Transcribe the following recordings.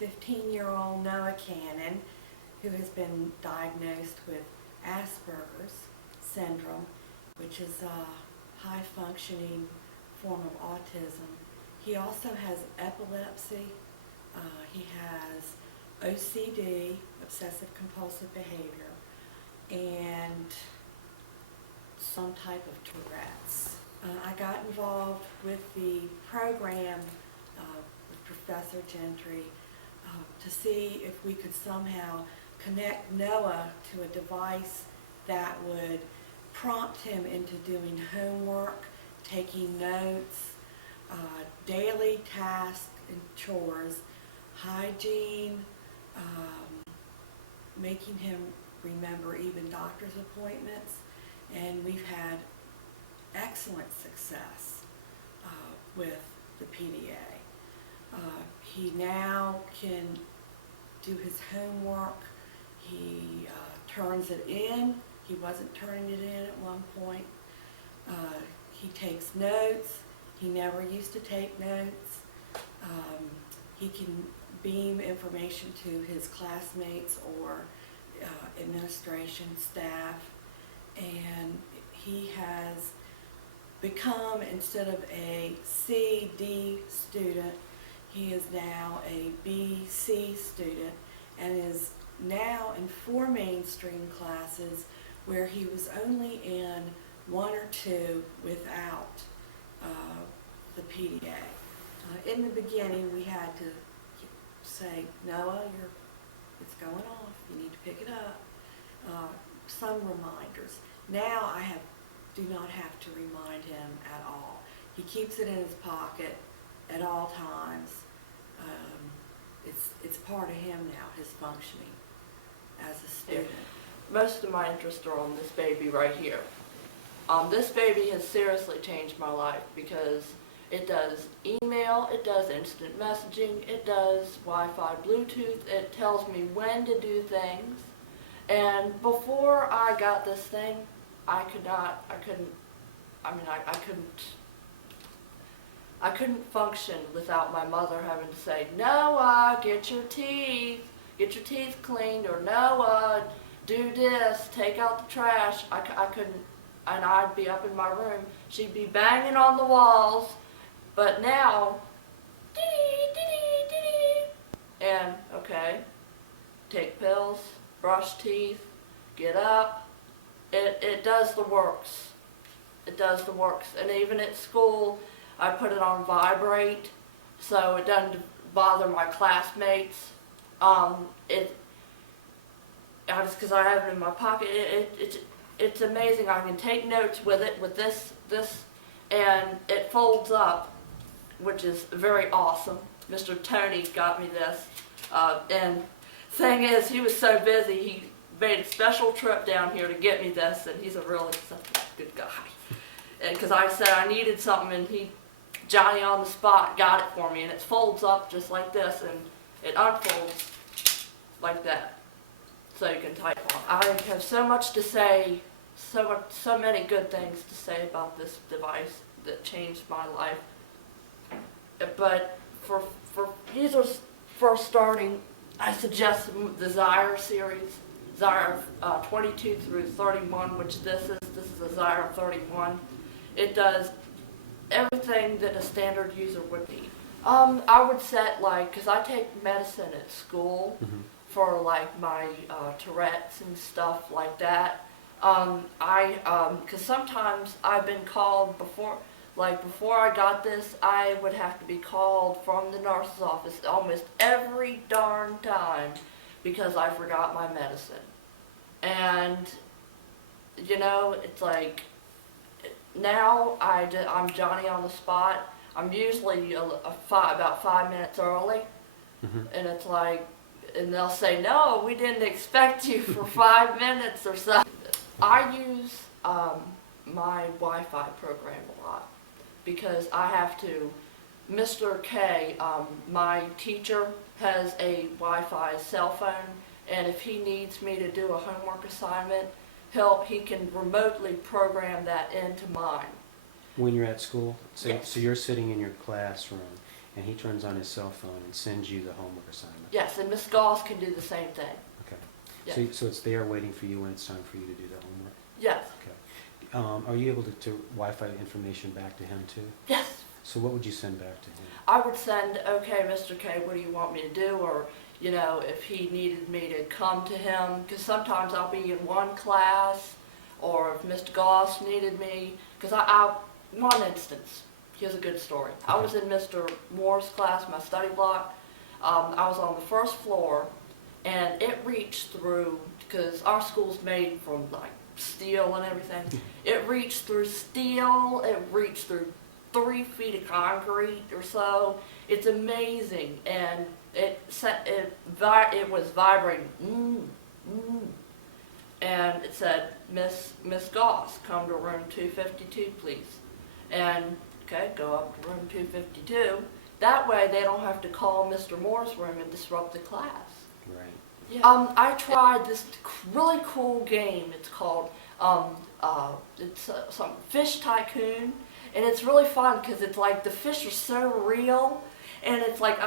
15-year-old Noah Cannon, who has been diagnosed with Asperger's syndrome, which is a high-functioning form of autism. He also has epilepsy. He has OCD, obsessive compulsive behavior, and some type of Tourette's. I got involved with the program with Professor Gentry to see if we could somehow connect Noah to a device that would prompt him into doing homework, taking notes, daily tasks and chores, hygiene, making him remember even doctor's appointments, and we've had excellent success with the PDA. He now can do his homework. He turns it in. He wasn't turning it in at one point. He takes notes. He never used to take notes. He can beam information to his classmates or administration staff, and he has become, instead of a C/D student, he is now a B/C student, and is now in 4 mainstream classes where he was only in 1 or 2 without the PDA. In the beginning, we had to say, Noah, it's going off, you need to pick it up. Some reminders. Now do not have to remind him at all. He keeps it in his pocket at all times. It's part of him now, his functioning as a student. Most of my interests are on this baby right here. This baby has seriously changed my life because it does email, it does instant messaging, it does Wi-Fi, Bluetooth, it tells me when to do things. And before I got this thing, I couldn't function without my mother having to say, Noah, get your teeth cleaned, or Noah, do this, take out the trash. I couldn't, and I'd be up in my room, she'd be banging on the walls, but now, and okay, take pills, brush teeth, get up, it does the works. It does the works. And even at school, I put it on vibrate so it doesn't bother my classmates. Because I have it in my pocket, it's amazing. I can take notes with it, with this, and it folds up, which is very awesome. Mr. Tony got me this, and thing is, he was so busy, he made a special trip down here to get me this, and he's a really good guy. And because I said I needed something, and Johnny on the spot got it for me, and it folds up just like this, and it unfolds like that, so you can type on. I have so much to say, so many good things to say about this device that changed my life. But for users first starting, I suggest the Xyre series, Xyre 22 through 31, which this is a Xyre 31. It does everything that a standard user would need. I would set, because I take medicine at school for my Tourette's and stuff like that. Because sometimes I've been called before I got this, I would have to be called from the nurse's office almost every darn time because I forgot my medicine. And, it's like, now I'm Johnny on the spot. I'm usually about 5 minutes early, and it's like, and they'll say, no, we didn't expect you for 5 minutes or something. I use my Wi-Fi program a lot because I have to. Mr. K, my teacher, has a Wi-Fi cell phone, and if he needs me to do a homework assignment, he can remotely program that into mine. When you're at school? So, yes. So you're sitting in your classroom, and he turns on his cell phone and sends you the homework assignment. Yes, and Miss Goss can do the same thing. Okay. Yes. So it's there waiting for you when it's time for you to do the homework? Yes. Okay. Are you able to Wi-Fi information back to him too? Yes. So what would you send back to him? I would send, okay, Mr. K, what do you want me to do? Or, you know, if he needed me to come to him, because sometimes I'll be in one class, or if Mr. Goss needed me, because one instance, here's a good story. I was in Mr. Moore's class, my study block. I was on the first floor, and it reached through, because our school's made from like steel and everything. It reached through steel, it reached through 3 feet of concrete or so. It's amazing, and it was vibrating, and it said, Miss Goss, come to room 252, please. And okay, go up to room 252. That way, they don't have to call Mr. Moore's room and disrupt the class. Right. Yeah. I tried this really cool game. It's called some Fish Tycoon, and it's really fun because it's like the fish are so real, and it's like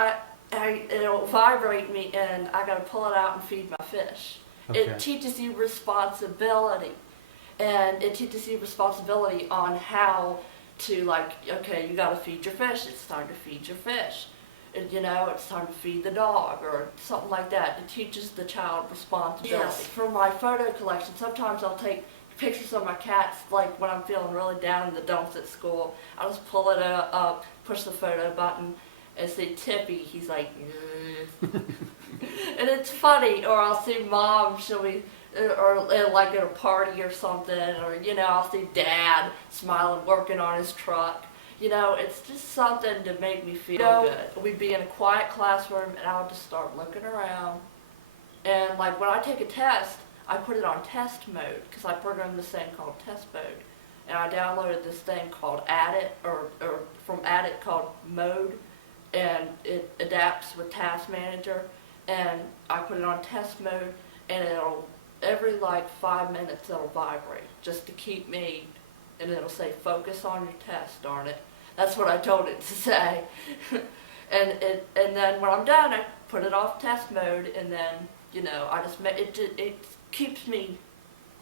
it'll vibrate me, and I gotta pull it out and feed my fish. Okay. It teaches you responsibility, and it teaches you responsibility on how to, like, okay, you gotta feed your fish. It's time to feed your fish. You know, it's time to feed the dog or something like that. It teaches the child responsibility. Yes. For my photo collection, sometimes I'll take pictures of my cats, like when I'm feeling really down in the dumps at school. I'll just pull it up, push the photo button, and see Tippy. He's like, and it's funny. Or I'll see Mom, she'll be, or like at a party or something, or, you know, I'll see Dad smiling, working on his truck. You know, it's just something to make me feel good. We'd be in a quiet classroom, and I would just start looking around. And like when I take a test, I put it on test mode, because I programmed this thing called test mode. And I downloaded this thing called Addit, or from Addit called Mode, and it adapts with Task Manager. And I put it on test mode, and it'll, every like 5 minutes, it'll vibrate, just to keep me, and it'll say, focus on your test, darn it. That's what I told it to say. and then when I'm done, I put it off test mode, and then, you know, I just it keeps me,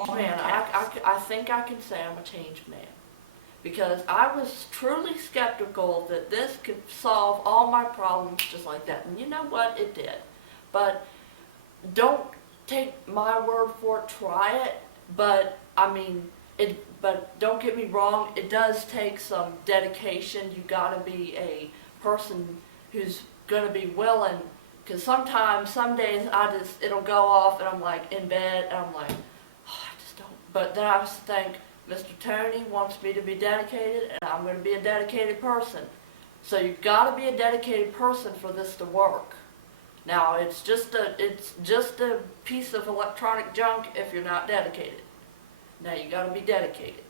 man, I think I can say I'm a changed man. Because I was truly skeptical that this could solve all my problems just like that. And you know what? It did. But don't take my word for it, try it. But, I mean, but don't get me wrong, it does take some dedication. You gotta be a person who's gonna be willing, because sometimes, some days, it'll go off, and I'm like in bed, and I'm like, oh, I just don't. But then I just think, Mr. Tony wants me to be dedicated, and I'm gonna be a dedicated person. So you've gotta be a dedicated person for this to work. Now, it's just a piece of electronic junk if you're not dedicated. Now you gotta be dedicated.